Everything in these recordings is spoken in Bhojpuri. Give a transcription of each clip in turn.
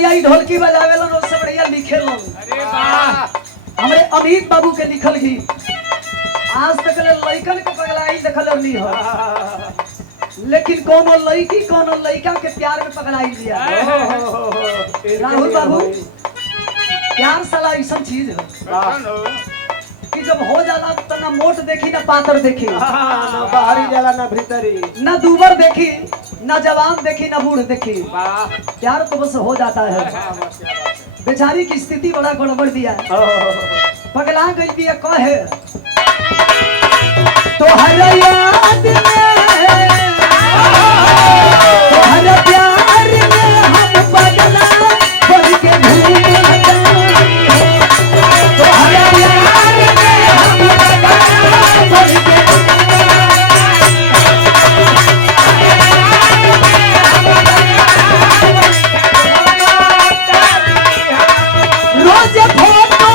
भैया ई ढोलकी बजावे लन उससे बढ़िया लिखे लन। अरे वाह हमरे अमित बाबू के लिखल गीत आज तक ले लइकन के पगलाई देखल नहीं हो, लेकिन कोनो लड़की कोनो लड़का के प्यार में पगलाई दिया। राहुल बाबू प्यार साला ऐसा चीज है कि जब हो जाला तो ना मोट देखी ना पातर देखी, ना बाहरी जाला ना भीतरी, ना दूबर देखी ना जवान देखी ना बूढ़ देखी। वाह प्यार तो बस हो जाता है। बेचारी की स्थिति बड़ा गड़बड़ दिया है, पगला गई दिया कहे तो हर याद में तो हर प्यार में हम पगला बन के घूमते तो हर याद में हम पगला बन के रोज फोटो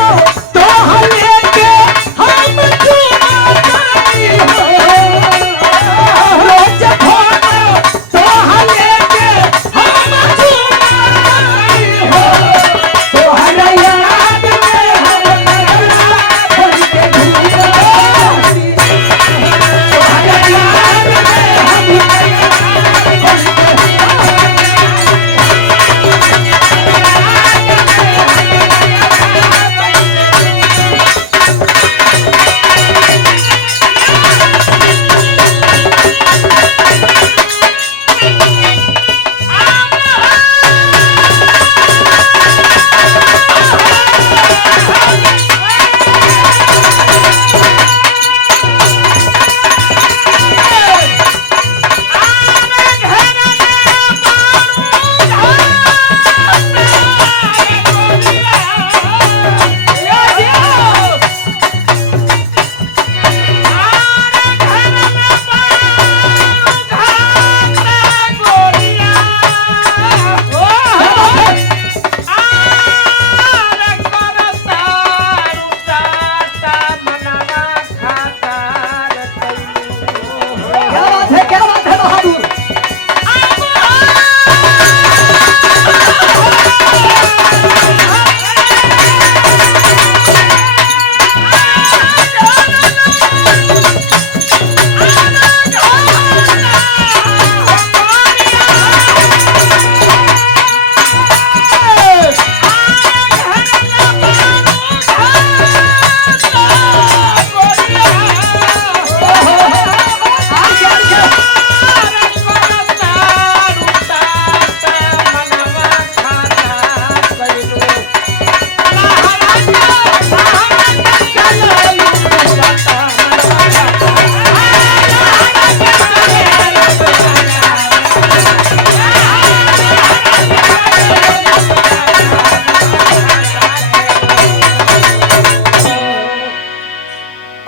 तो लेके हम घूमते हो, रोज फोटो तो लेके हम घूमते हो तो हर याद में हम पगला बन के घूमते तो हर याद में हम पगला बन क्या बात है बहादुर।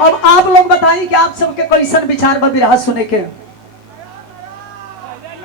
अब आप लोग बताइए कि आप सबके कैसन विचार बा बिरहा सुने के।